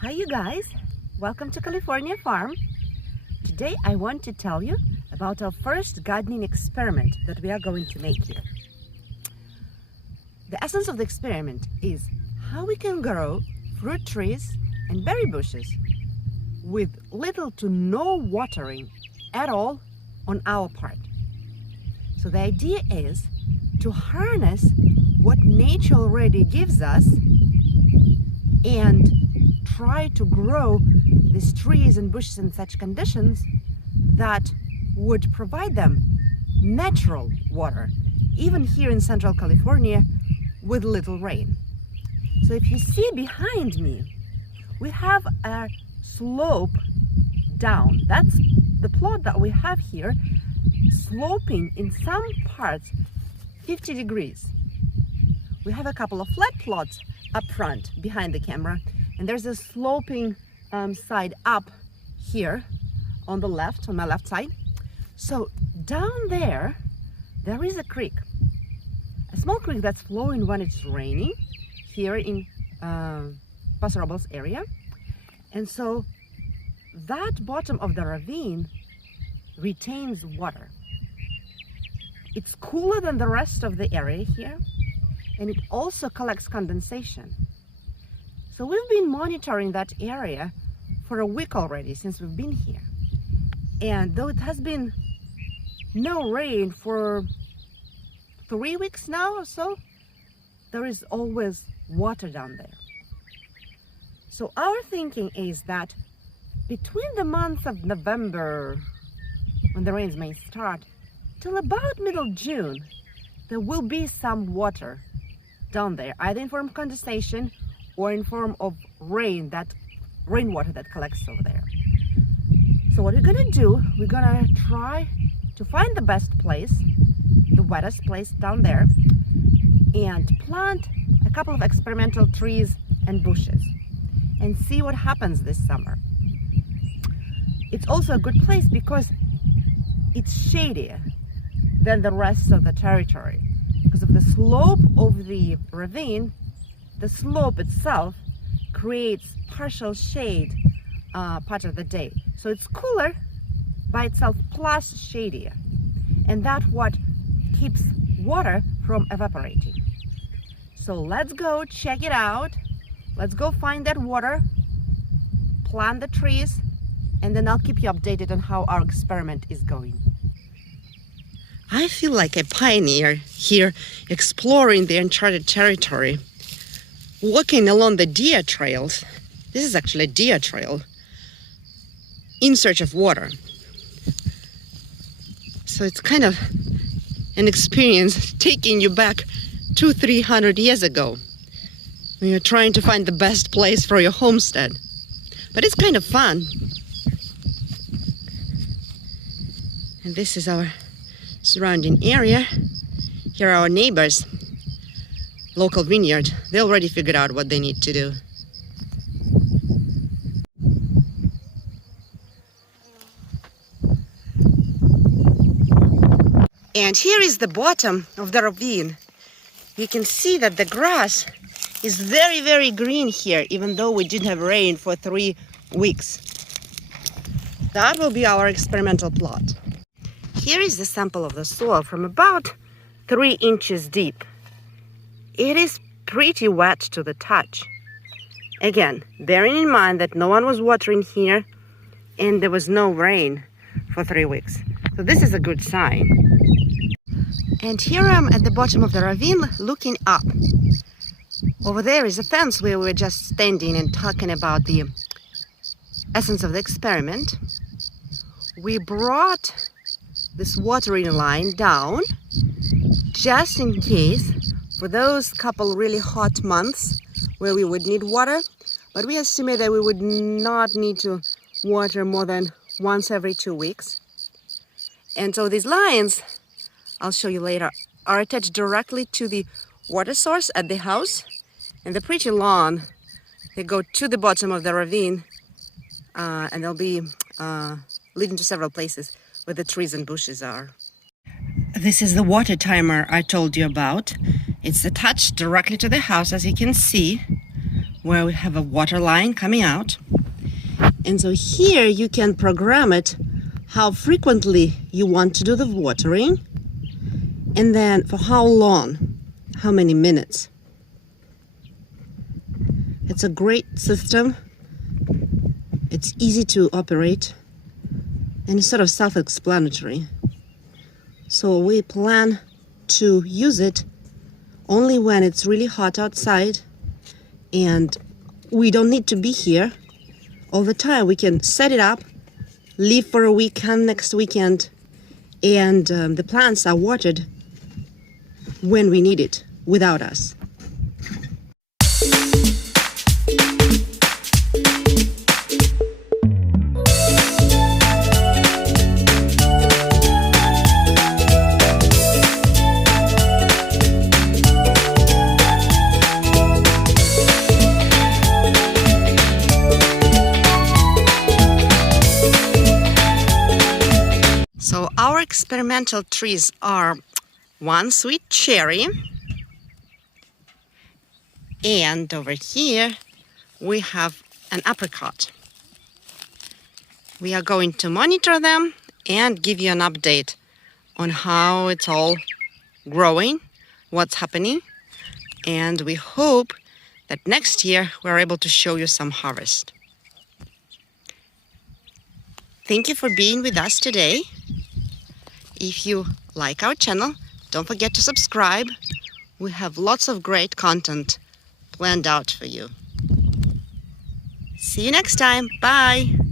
Hi you guys, welcome to California Farm. Today I want to tell you about our first gardening experiment that we are going to make here. The essence of the experiment is how we can grow fruit trees and berry bushes with little to no watering at all on our part. So the idea is to harness what nature already gives us and try to grow these trees and bushes in such conditions that would provide them natural water, even here in Central California with little rain. So if you see behind me, we have a slope down. That's the plot that we have here, sloping in some parts 50 degrees. We have a couple of flat plots up front behind the camera, and there's a sloping side up here on the left, on my left side. So down there, there is a creek, a small creek that's flowing when it's raining here in Paso Robles area. And so that bottom of the ravine retains water. It's cooler than the rest of the area here, and it also collects condensation. So we've been monitoring that area for a week already since we've been here. And though it has been no rain for 3 weeks now or so, there is always water down there. So our thinking is that between the month of November, when the rains may start, till about middle June, there will be some water down there, either in form of condensation or in form of rainwater that collects over there. So what we're gonna do, we're gonna try to find the best place, the wettest place down there, and plant a couple of experimental trees and bushes and see what happens this summer. It's also a good place because it's shadier than the rest of the territory. Because of the slope of the ravine, the slope itself creates partial shade part of the day. So it's cooler by itself plus shadier. And that's what keeps water from evaporating. So let's go check it out. Let's go find that water, plant the trees, and then I'll keep you updated on how our experiment is going. I feel like a pioneer here, exploring the uncharted territory, walking along the deer trails. This is actually a deer trail in search of water. So it's kind of an experience taking you back 200-300 years ago when you're trying to find the best place for your homestead. But it's kind of fun. And this is our surrounding area. Here are our neighbors, local vineyard. They already figured out what they need to do. And here is the bottom of the ravine. You can see that the grass is very, very green here, even though we didn't have rain for 3 weeks. That will be our experimental plot. Here is the sample of the soil from about 3 inches deep. It is pretty wet to the touch. Again, bearing in mind that no one was watering here and there was no rain for 3 weeks. So this is a good sign. And here I am at the bottom of the ravine looking up. Over there is a fence where we were just standing and talking about the essence of the experiment. We brought this watering line down just in case for those couple really hot months where we would need water, but we estimate that we would not need to water more than once every 2 weeks. And so these lines, I'll show you later, are attached directly to the water source at the house, and they're pretty long. They go to the bottom of the ravine, and they'll be leading to several places where the trees and bushes are. This is the water timer I told you about. It's attached directly to the house, as you can see. where we have a water line coming out. And so here you can program it how frequently you want to do the watering, and then for how long, how many minutes. It's a great system. It's easy to operate and it's sort of self-explanatory. So we plan to use it only when it's really hot outside and we don't need to be here all the time. We can set it up, leave for a week, come next weekend, and the plants are watered when we need it without us. So our experimental trees are one sweet cherry, and over here we have an apricot. We are going to monitor them and give you an update on how it's all growing, what's happening, and we hope that next year we're able to show you some harvest. Thank you for being with us today. If you like our channel, don't forget to subscribe. We have lots of great content planned out for you. See you next time. Bye.